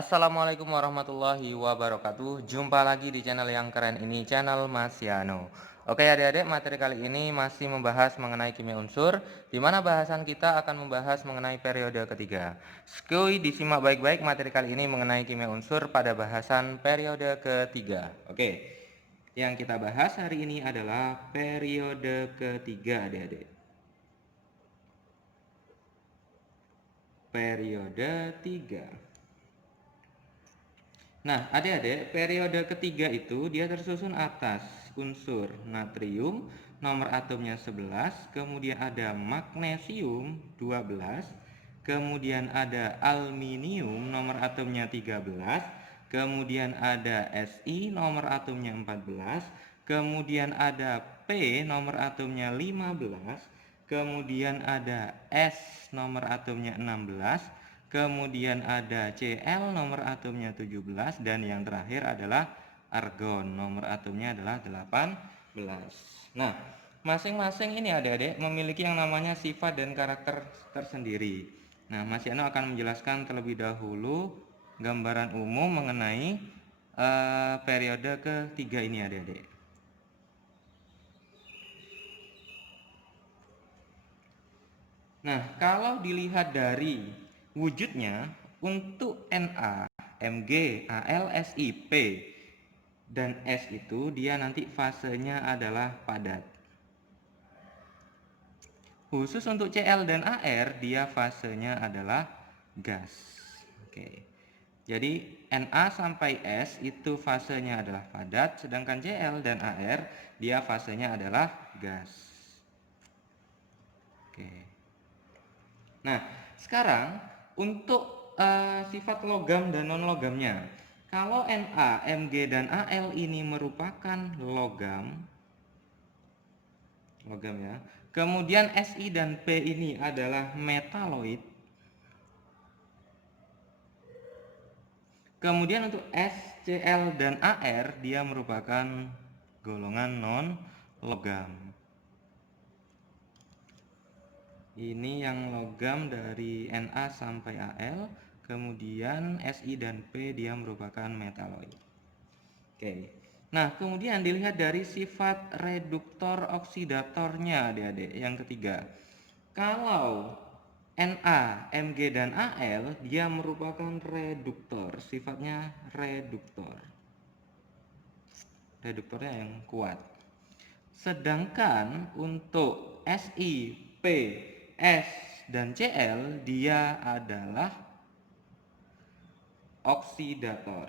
Assalamualaikum warahmatullahi wabarakatuh. Jumpa lagi di channel yang keren ini, channel Mas Yano. Oke adik-adik, materi kali ini masih membahas mengenai kimia unsur, di mana bahasan kita akan membahas mengenai periode ketiga. Skuy disimak baik-baik materi kali ini mengenai kimia unsur pada bahasan periode ketiga. Oke, yang kita bahas hari ini adalah periode ketiga adik-adik. Periode 3. Nah, adik-adik, periode ketiga itu dia tersusun atas unsur natrium, nomor atomnya 11, kemudian ada magnesium 12, kemudian ada aluminium, nomor atomnya 13, kemudian ada Si, nomor atomnya 14, kemudian ada P, nomor atomnya 15, kemudian ada S, nomor atomnya 16, kemudian ada Cl, nomor atomnya 17, dan yang terakhir adalah argon, nomor atomnya adalah 18. Nah, masing-masing ini adik-adik memiliki yang namanya sifat dan karakter tersendiri. Nah, Mas Yano akan menjelaskan terlebih dahulu gambaran umum mengenai periode ketiga ini adik-adik. Nah, kalau dilihat dari wujudnya, untuk Na, Mg, Al, Si, P, dan S itu dia nanti fasenya adalah padat. Khusus untuk Cl dan Ar, dia fasenya adalah gas. Oke. Jadi Na sampai S itu fasenya adalah padat, sedangkan Cl dan Ar dia fasenya adalah gas. Oke. Nah, sekarang untuk sifat logam dan non-logamnya. Kalau Na, Mg, dan Al ini merupakan logam ya. Kemudian Si dan P ini adalah metaloid. Kemudian untuk S, Cl, dan Ar dia merupakan golongan non-logam. Ini yang logam dari Na sampai Al, kemudian Si dan P dia merupakan metaloid. Oke. Nah, kemudian dilihat dari sifat reduktor oksidatornya adik-adik yang ketiga. Kalau Na, Mg, dan Al dia merupakan reduktor, sifatnya reduktor. Reduktornya yang kuat. Sedangkan untuk Si, P, S, dan Cl dia adalah oksidator.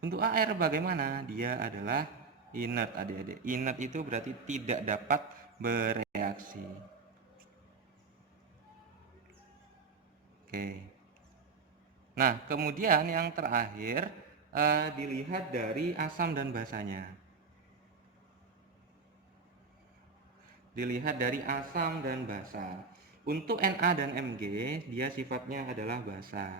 Untuk Ar bagaimana? Dia adalah inert adik-adik. Inert itu berarti tidak dapat bereaksi. Oke. Nah, kemudian yang terakhir dilihat dari asam dan basanya. Dilihat dari asam dan basa. Untuk Na dan Mg, dia sifatnya adalah basa.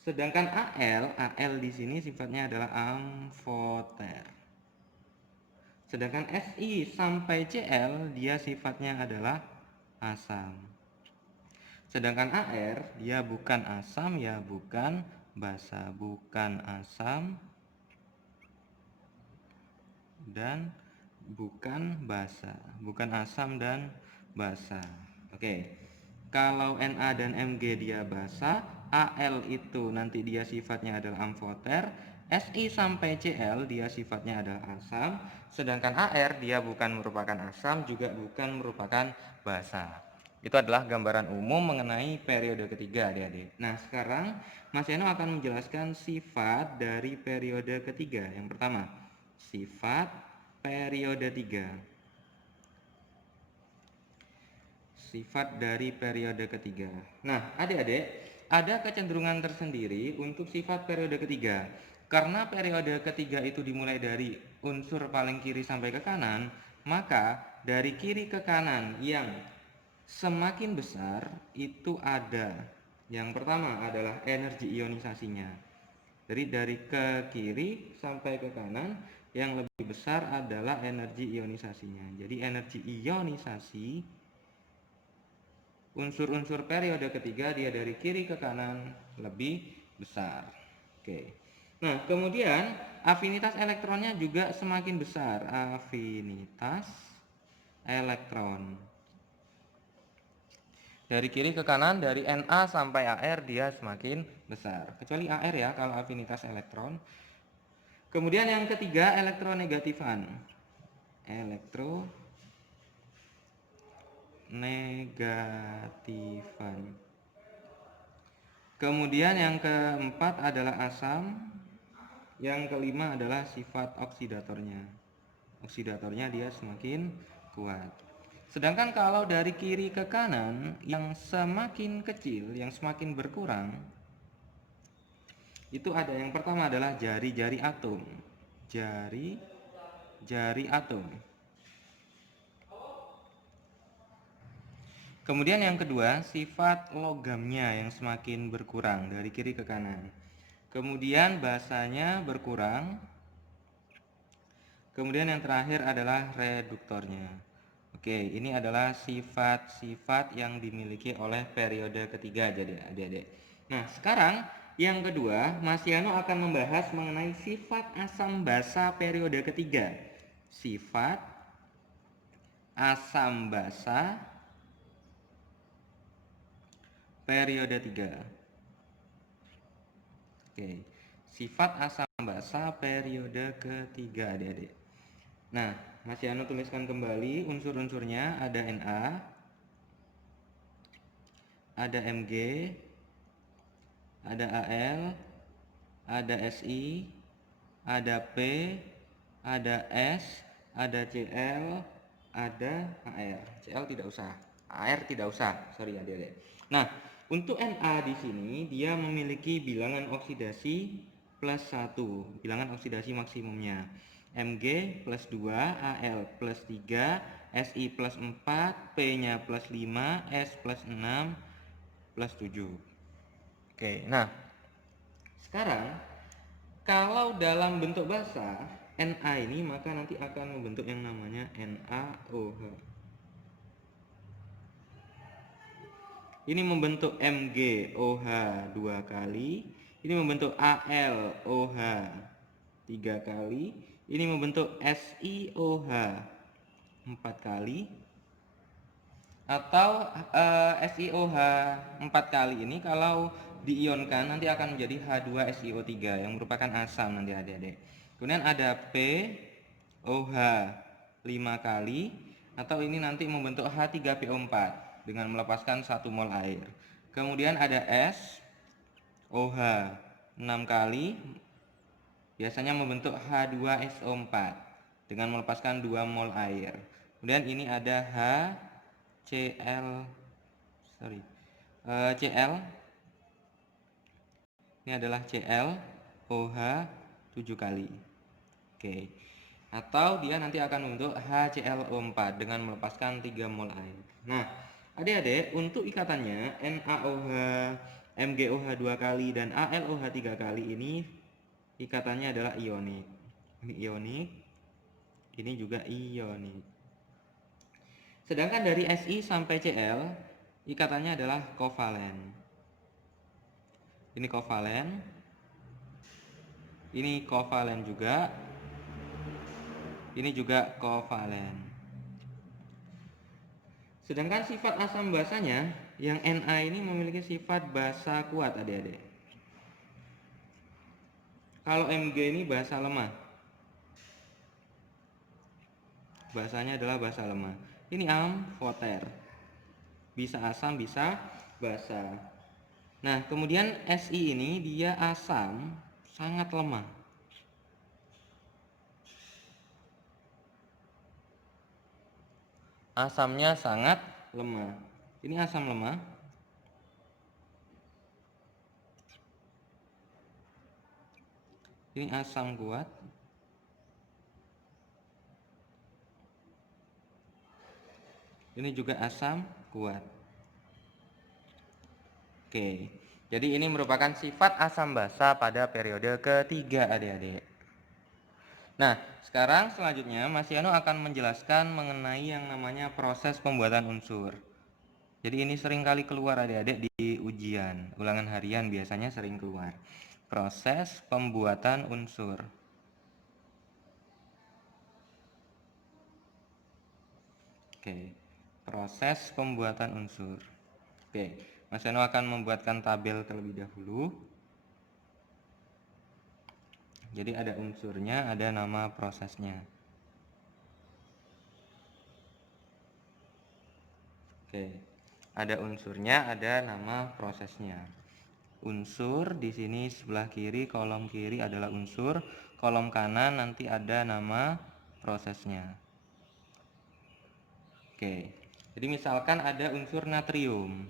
Sedangkan Al di sini sifatnya adalah amfoter. Sedangkan Si sampai Cl dia sifatnya adalah asam. Sedangkan Ar dia bukan asam ya, bukan basa, bukan asam dan bukan basa, bukan asam dan basa. Oke. Kalau Na dan Mg dia basa, Al itu nanti dia sifatnya adalah amfoter, Si sampai Cl dia sifatnya adalah asam, sedangkan Ar dia bukan merupakan asam juga bukan merupakan basa. Itu adalah gambaran umum mengenai periode ketiga adik-adik. Nah, sekarang Mas Yano akan menjelaskan sifat dari periode ketiga. Yang pertama, sifat periode 3. Sifat dari periode ketiga. Nah, adik-adik, ada kecenderungan tersendiri untuk sifat periode ketiga. Karena periode ketiga itu dimulai dari unsur paling kiri sampai ke kanan, maka dari kiri ke kanan yang semakin besar itu ada. Yang pertama adalah energi ionisasinya. Jadi dari ke kiri sampai ke kanan yang lebih besar adalah energi ionisasinya. Jadi energi ionisasi unsur-unsur periode ketiga dia dari kiri ke kanan lebih besar. Oke. Nah, kemudian afinitas elektronnya juga semakin besar. Afinitas elektron. Dari kiri ke kanan, dari Na sampai Ar dia semakin besar. Kecuali Ar ya kalau afinitas elektron. Kemudian yang ketiga elektronegatifan. Elektronegatifan. Kemudian yang keempat adalah asam. Yang kelima adalah sifat oksidatornya. Oksidatornya dia semakin kuat. Sedangkan kalau dari kiri ke kanan yang semakin kecil, yang semakin berkurang, itu ada yang pertama adalah jari-jari atom. Jari-jari atom. Kemudian yang kedua, sifat logamnya yang semakin berkurang dari kiri ke kanan. Kemudian basanya berkurang. Kemudian yang terakhir adalah reduktornya. Oke, ini adalah sifat-sifat yang dimiliki oleh periode ketiga jadi adik-adik. Nah, sekarang yang kedua, Mas Yano akan membahas mengenai sifat asam basa periode ketiga. Sifat asam basa periode 3. Oke, sifat asam basa periode ketiga adik-adik. Nah, Mas Yano tuliskan kembali unsur-unsurnya. Ada Na, ada Mg, ada Al, ada Si, ada P, ada S, ada Cl, ada Ar. Cl tidak usah, Ar tidak usah, sorry adik-adik. Nah, untuk Na di sini dia memiliki bilangan oksidasi plus 1, bilangan oksidasi maksimumnya. Mg plus 2, Al plus 3, Si plus 4, P-nya plus 5, S plus 6, plus 7. Oke, nah sekarang kalau dalam bentuk basa Na ini maka nanti akan membentuk yang namanya NaOH. Ini membentuk MgOH 2 kali, ini membentuk AlOH 3 kali, ini membentuk SiOH 4 kali, atau SiOH 4 kali ini kalau diionkan nanti akan menjadi H2SiO3 yang merupakan asam nanti adik-adik. Kemudian ada POH 5 kali, atau ini nanti membentuk H3PO4 dengan melepaskan 1 mol air. Kemudian ada SOH 6 kali, biasanya membentuk H2SO4 dengan melepaskan 2 mol air. Kemudian ini ada Cl, ini adalah ClOH 7 kali. Oke. Atau dia nanti akan membentuk HClO4 dengan melepaskan 3 mol air. Nah, adik-adik, untuk ikatannya NaOH, MgOH 2 kali dan AlOH 3 kali ini ikatannya adalah ionik. Ini ionik, ini juga ionik. Sedangkan dari Si sampai Cl ikatannya adalah kovalen. Ini kovalen. Ini kovalen juga. Ini juga kovalen. Sedangkan sifat asam basanya yang Na ini memiliki sifat basa kuat adik-adik. Kalau Mg ini basa lemah. Basanya adalah basa lemah. Ini amfoter. Bisa asam, bisa basa. Nah, kemudian Si ini dia asam sangat lemah. Asamnya sangat lemah. Ini asam lemah. Ini asam kuat. Ini juga asam kuat. Oke, jadi ini merupakan sifat asam basa pada periode ketiga adik-adik. Nah, sekarang selanjutnya Mas Yano akan menjelaskan mengenai yang namanya proses pembuatan unsur. Jadi ini sering kali keluar adik-adik di ujian, ulangan harian biasanya sering keluar. Proses pembuatan unsur. Oke, proses pembuatan unsur. Oke, Mas Eno akan membuatkan tabel terlebih dahulu. Jadi ada unsurnya, ada nama prosesnya. Oke, ada unsurnya, ada nama prosesnya. Unsur di sini sebelah kiri, kolom kiri adalah unsur, kolom kanan nanti ada nama prosesnya. Oke, jadi misalkan ada unsur natrium.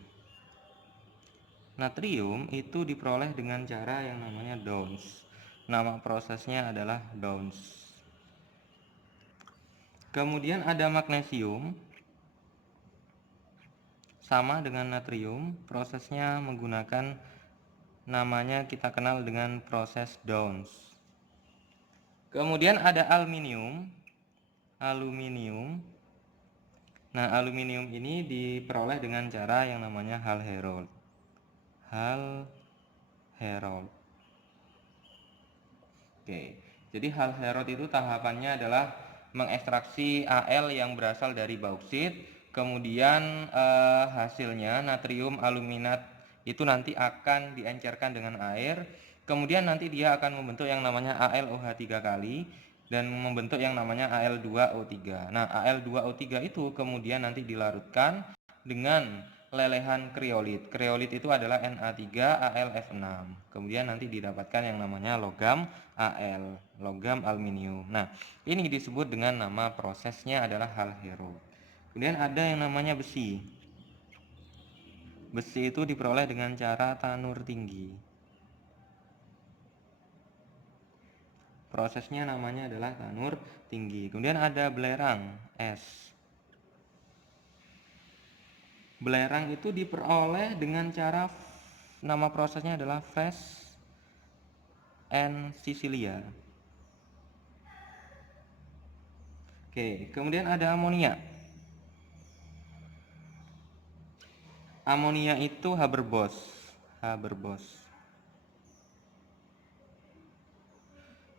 Natrium itu diperoleh dengan cara yang namanya Downs. Nama prosesnya adalah Downs. Kemudian ada magnesium. Sama dengan natrium, prosesnya menggunakan namanya kita kenal dengan proses Downs. Kemudian ada aluminium. Nah, aluminium ini diperoleh dengan cara yang namanya Hall-Héroult. Oke, jadi Hall-Héroult itu tahapannya adalah mengekstraksi Al yang berasal dari bauksit, kemudian hasilnya natrium aluminat itu nanti akan diencerkan dengan air, kemudian nanti dia akan membentuk yang namanya AlOH 3 kali dan membentuk yang namanya Al2O3. Nah, Al2O3 itu kemudian nanti dilarutkan dengan lelehan kriolit. Kriolit itu adalah Na3AlF6. Kemudian nanti didapatkan yang namanya logam Al, logam aluminium. Nah, ini disebut dengan nama prosesnya adalah Hall-Héroult. Kemudian ada yang namanya besi. Besi itu diperoleh dengan cara tanur tinggi. Prosesnya namanya adalah tanur tinggi. Kemudian ada belerang, es. Belerang itu diperoleh dengan cara, nama prosesnya adalah Fast and Sicilia. Oke, kemudian ada amonia. Amonia itu Haber-Bosch.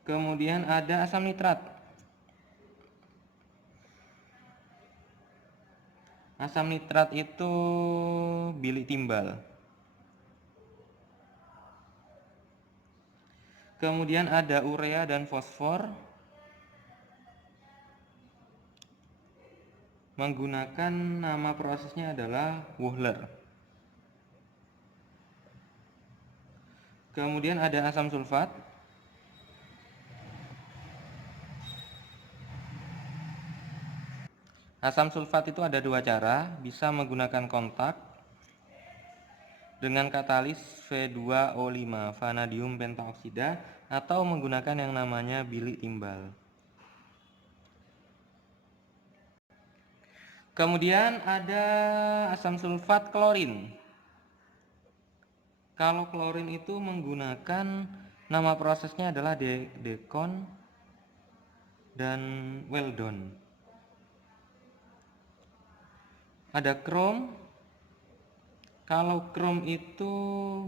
Kemudian ada asam nitrat. Asam nitrat itu bilik timbal. Kemudian ada urea dan fosfor. Menggunakan nama prosesnya adalah Wohler. Kemudian ada asam sulfat. Asam sulfat itu ada dua cara, bisa menggunakan kontak dengan katalis V2O5, vanadium pentaoksida, atau menggunakan yang namanya bilik timbal. Kemudian ada asam sulfat klorin. Kalau klorin itu menggunakan nama prosesnya adalah Decon dan Weldon. Ada krom. Kalau krom itu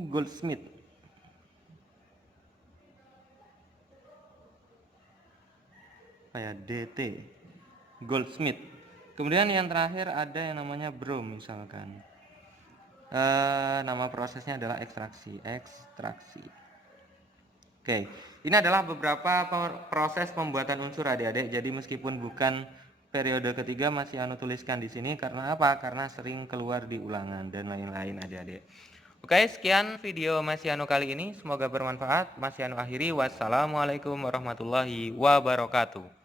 Goldsmith. DT. Goldsmith. Kemudian yang terakhir ada yang namanya brom misalkan. Nama prosesnya adalah ekstraksi. Oke, ini adalah beberapa proses pembuatan unsur adik-adik. Jadi meskipun bukan periode ketiga masih Anu tuliskan di sini karena apa? Karena sering keluar di ulangan dan lain-lain adik-adik. Oke, sekian video Mas Yano kali ini. Semoga bermanfaat. Mas Yano akhiri. Wassalamualaikum warahmatullahi wabarakatuh.